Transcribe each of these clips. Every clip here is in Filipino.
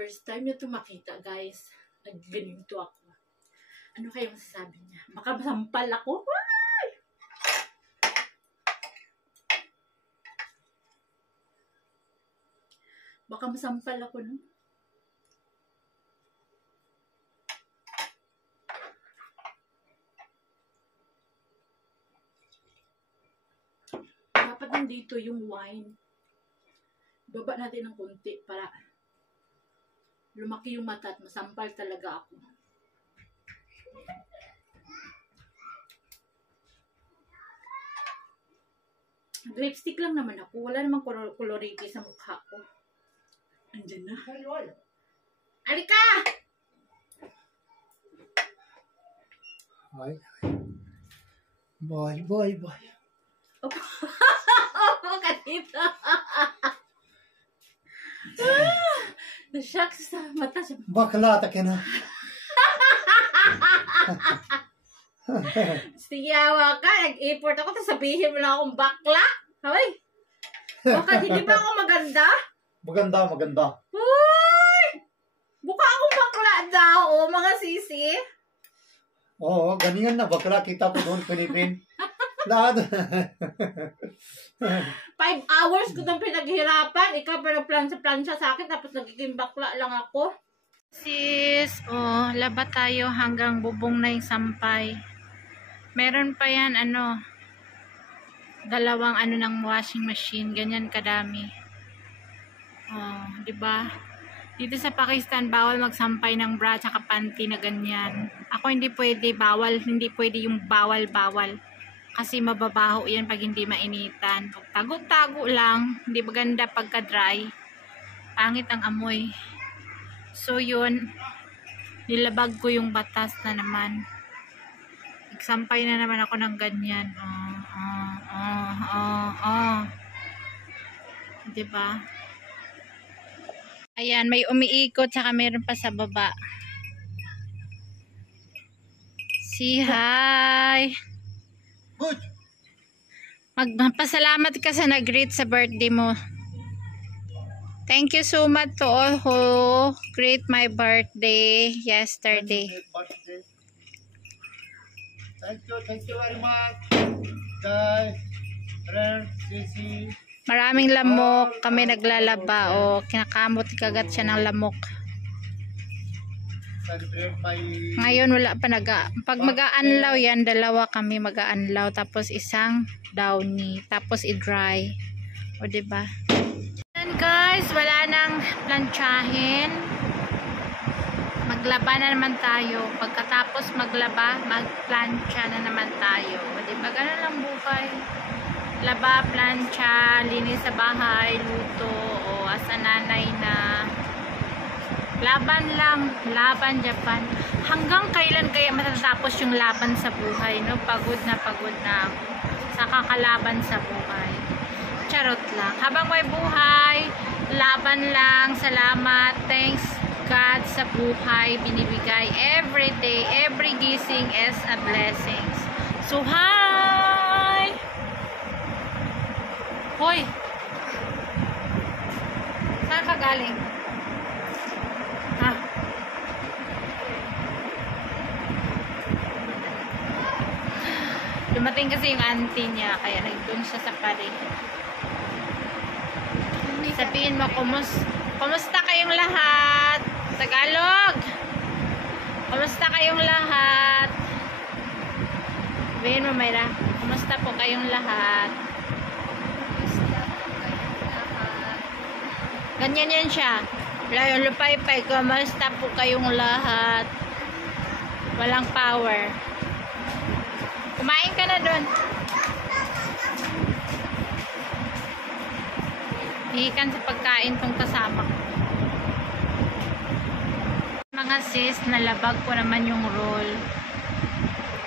First time niya ito makita, guys. Ganito ako. Ano kaya masasabi niya? Baka masampal ako. Ay! Baka masampal ako, no? Dapat nandito yung wine. Baba natin ng konti para lumaki yung mata at masampal talaga ako. Lipstick lang naman ako. Wala namang colority sa mukha ko. Andyan na. Alika! Boy. Boy, boy, boy. Opo, kanina. Nashock sa mata siya. Bakla ta ka na. Sige, awa ka. Nag-import ako, tapos sabihin mo na akong bakla. Hoy! Baka hindi ba ako maganda? Maganda, maganda. Uy! Buka akong bakla daw, oh, mga sisi. Oo, ganingan na. Bakla kita ko doon, Philippine. Lahat. 5 hours ko nang pinaghirapan. Ikaw pa nagplansya sa akin, tapos nagiging bakla lang ako. Sis, oh, laba tayo hanggang bubong na yung sampay. Meron pa yan, dalawang ng washing machine, ganyan kadami. Oh, 'di ba? Dito sa Pakistan bawal magsampay ng bra at panty na ganyan. Ako hindi pwede, hindi pwede yung bawal. Kasi mababaho 'yan pag hindi mainitan. Tago-tago lang, hindi maganda pagka dry. Pangit ang amoy. So 'yun, nilabag ko yung batas na naman. Nagsampay na naman ako ng ganyan. Diba? Ayan, may umiikot, saka meron pa sa baba. Say hi! Good! Magpasalamat ka sa nag-greet sa birthday mo. Thank you so much to all who greet my birthday yesterday. Thank you very much. Guys, friends, sisi. Maraming lamok kami naglalaba o kinakamot kagat siya ng lamok. Ngayon wala pa pag mag-aanlaw yan, dalawa kami mag-aanlaw tapos isang downy tapos i-dry. O diba? And guys, wala nang planchahin. Maglaba na naman tayo. Pagkatapos maglaba, magplancha na naman tayo. O diba? Ganun lang buhay. Laba, plancha, linis sa bahay, luto, o asa nanay na. Laban lang, laban Japan. Hanggang kailan kaya matatapos yung laban sa buhay, no? Pagod na ako sa kakalaban sa buhay. Charot lang. Habang may buhay, laban lang, salamat, thanks God sa buhay, binibigay every day, every gising is a blessings. So, hi! Hoy! Saan ka galing? Ha? Dumating kasi yung auntie niya, kaya nagdun siya sa pare. Sabihin mo, kumusta kayong lahat? Tagalog! Kumusta kayong lahat? Sabihin mo, Mayra, kumusta po kayong lahat? Ganyan yan siya. Lupay-pay, kumusta po kayong lahat? Walang power. Kumain ka na dun. Hihikan sa pagkain tong kasama ko. Mga sis, nalabag ko naman yung roll.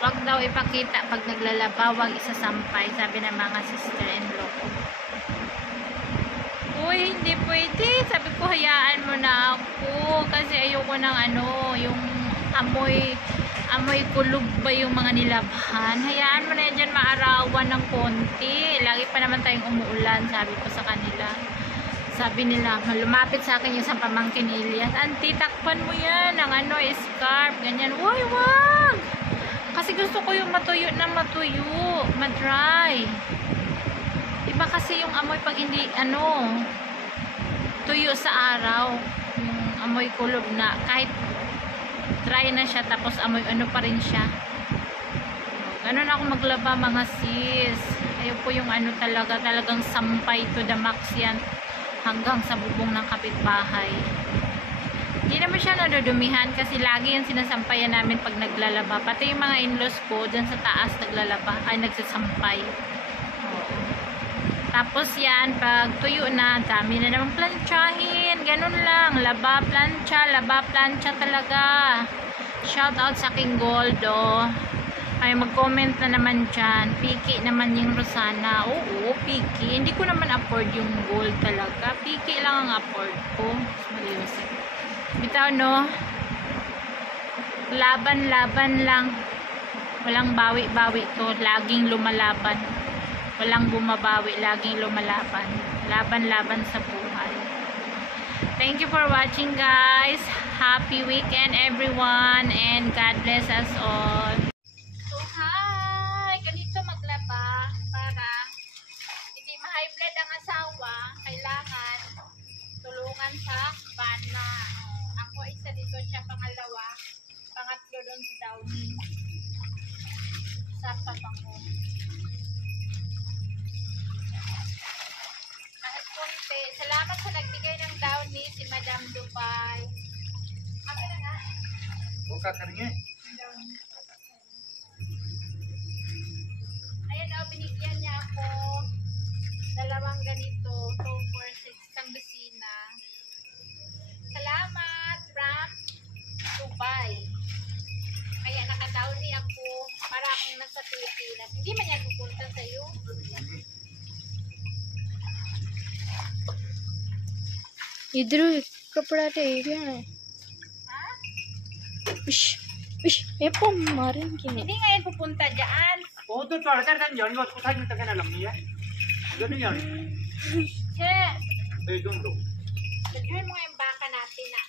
Wag daw ipakita pag naglalaba, wag isasampay, sabi ng mga sister-in-law ko. Uy, hindi pwede. Sabi ko, hayaan mo na ako. Kasi ayoko ng yung amoy kulog ba yung mga nilabhan. Hayaan mo na yan dyan, maarawan ng konti. Lagi pa naman tayong umuulan, sabi ko sa kanila. Sabi nila, lumapit sa akin yung isang pamangkin ni Elias, "Auntie, takpan mo yan ng ano, scarf." Ganyan. Uy, wag! Kasi gusto ko yung matuyo na matuyo, madry. Iba kasi yung amoy pag hindi, ano, tuyo sa araw. Yung amoy kulob na, kahit dry na siya, tapos amoy ano pa rin siya. Ganun ako maglaba, mga sis. Ayaw po yung ano talagang sampay to the max yan. Hanggang sa bubong ng kapitbahay. Hindi naman siya nadudumihan kasi lagi yung sinasampayan namin pag naglalaba. Pati yung mga in-laws ko dyan sa taas naglalaba, ay nagsasampay. Oo. Tapos yan, pag tuyo na, dami na naman plantsahin. Ganun lang, laba, plancha talaga. Shout out sa King Gold, oh. Ay, mag-comment na naman dyan. Piki naman yung Rosana. Oo, piki. Hindi ko naman afford yung gold talaga. Piki lang ang afford ko. Seryoso. Bitaw, no? Laban lang. Walang bawi-bawi to. Laging lumalaban. Walang bumabawi. Laging lumalaban. Laban sa buhay. Thank you for watching, guys. Happy weekend, everyone. And God bless us all. Para hindi ma-high blood ang asawa, kailangan tulungan sa bana. Ako isa dito, siya pangalawa, pangatlo doon sa Downy. Sa papango. Kahit konti. Salamat sa nagbigay ng Downy, si Madam Dubai. Ako na nga. Buka ka rin eh. Binigyan niya ako dalawang ganito, 2 for 6 isang busina. Salamat from Dubai. Kaya naka-Downy ako para akong nasa Pilipinas. Hindi man yan pupunta sa'yo. इधर कपड़ा टेरिया है Ha? ये पो मारेंगे Hindi nga yan pupunta dyan. वो तो चढ़कर तक जानी बस कुछ नहीं तक ना लम्बी है जो नहीं जानी Che, एकदम लो sadyuhin mo nga yung baka natin na.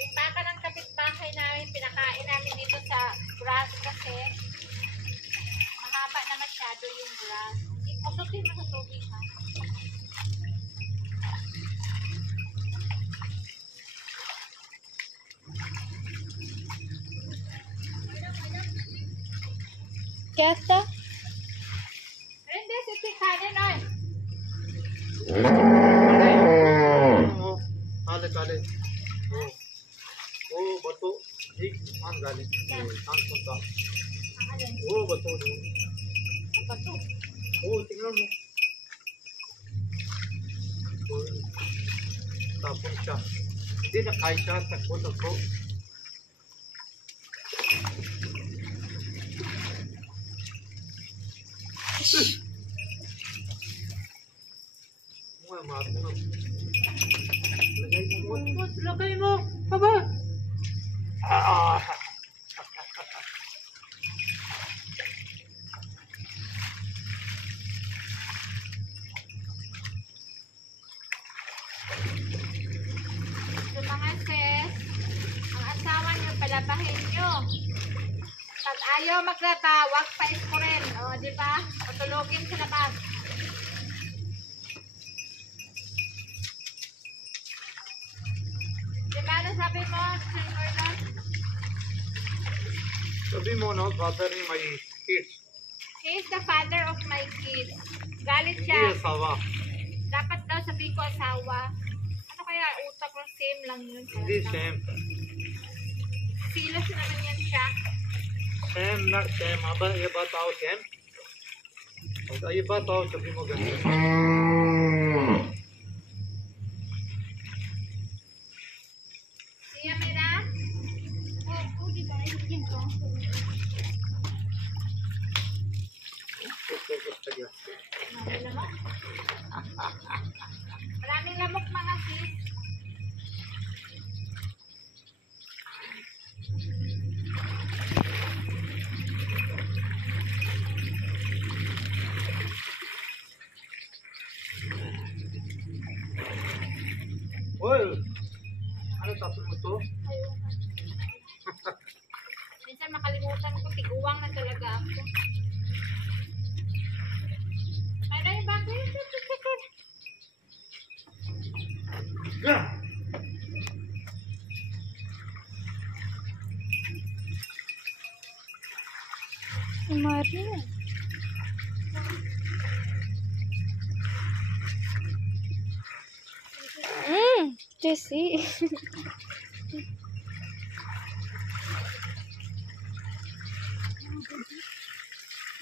Yung baka ng kapitbahay namin, pinakain namin dito sa grass kasi mahaba na masyado yung grass. Usutin mo sa tubig, ha? क्या था Hindi, sige, kanin, oy. काले काले वो बतो एक मान गाले मान सुनता Ang alin? वो बतो Ang bato. वो tingnan mo tapos siya hindi na kahit siya takbo lagay mo baba So, mga sis, ang asawa nyo, palabahin nyo. Pag ayaw magtatawag, pais ko rin. O, di ba? Patulogin sa labas. Di ba? Ano sabi mo, Sir Gordon? sabi mo no bothering my kids He is the father of my kids. Galit hindi siya. asawa Dapat daw sabihin ko asawa. Ano kaya utak ko? Same lang yun. hindi same Silos naman yan siya. same not same अब ये बताओ same और ये बताओ sabi mo ganun Siya, Mira? Maraming lamok. Maraming lamok, mga sis. Oy. Ano tapos mo to? Minsan makalimutan ko, tiguwang na talaga ako. Mayroon ba ko yun? Yeah. Maria. Jesse.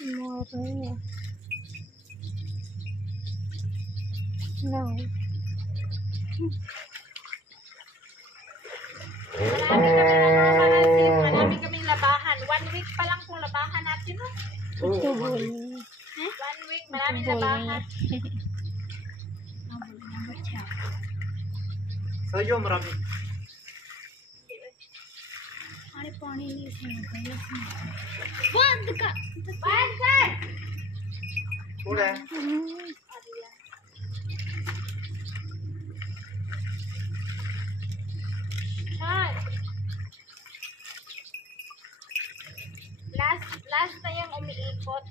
Maria. No. Marami kaming labahan. 1 week pa lang kung labahan natin, no? Oh, Tubol. 1 week, maraming labahan. Sa'yo marami. अरे पानी नहीं है Band ka! Band ka! Ule. Last na yung umiikot.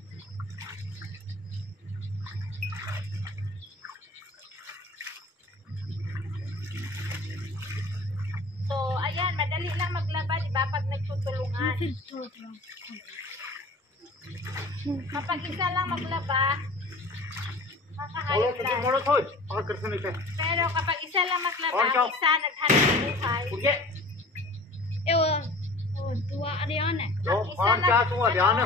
So, ayan, madali lang maglaba, di ba? Pag nagtutulungan. Kapag isa lang maglaba, Olo, makakayod sige lang. mo na thôi. Pakad kerja nih teh. Pero kapag isa lang maglaba, Or ikaw. isa naghanap ng buhay. Oke. दुआ अरियाना तो पान क्या semua di ana.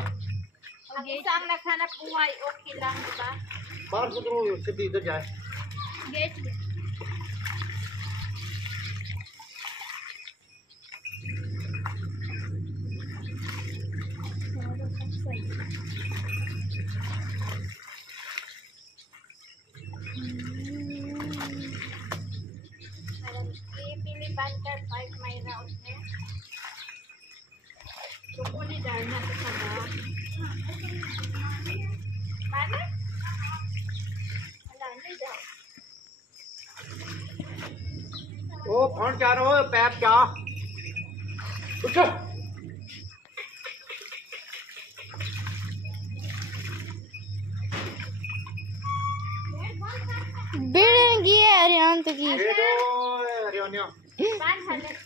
Ang isang naghanap buhay, okay lang, di ba? बाहर से तो सीधी इधर जाए. Get Ipili banter 5 may round eh. Sukuli dahil na ito sa ba? Mana? Wala na daw. ओ फोन क्या रहा हो पैप क्या उठ बिड़ेंगी है अरियान तो की ये दो हरियाणा Ban halit.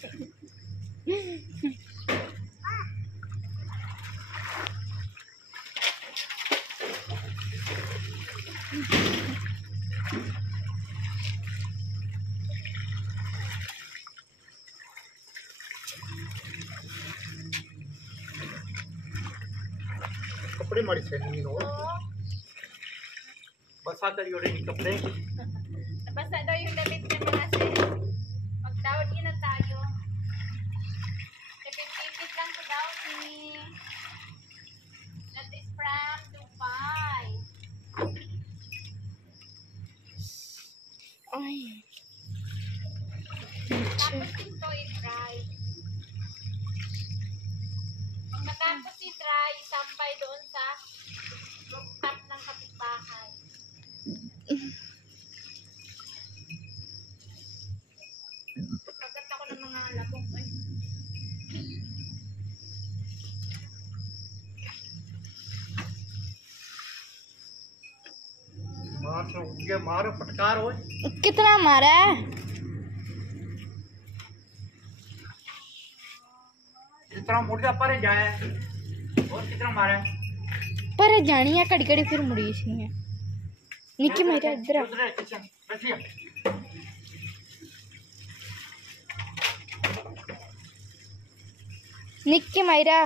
कपड़े मारी से नहीं नो बस आ कर योरे कपड़े Nabasa daw yung damit niya mga sis. Magdawad yun na tayo. Tipid-tipid lang to daw ni. That is from Dubai. I Tapos ito i-try. Pag natapos i-try, sampay doon sa rooftop ng kapitbahay. Pagkat ako ng mga labok eh. मार तो ये मार फटकार हो कितना मारा है जितना मुड़ जा पर जाए और कितना मारे पर जानी है कड़ी कड़ी फिर मुड़ी सी है निक्की मेरा इधर आ। उधर किचन बैठिए निक्की मायरा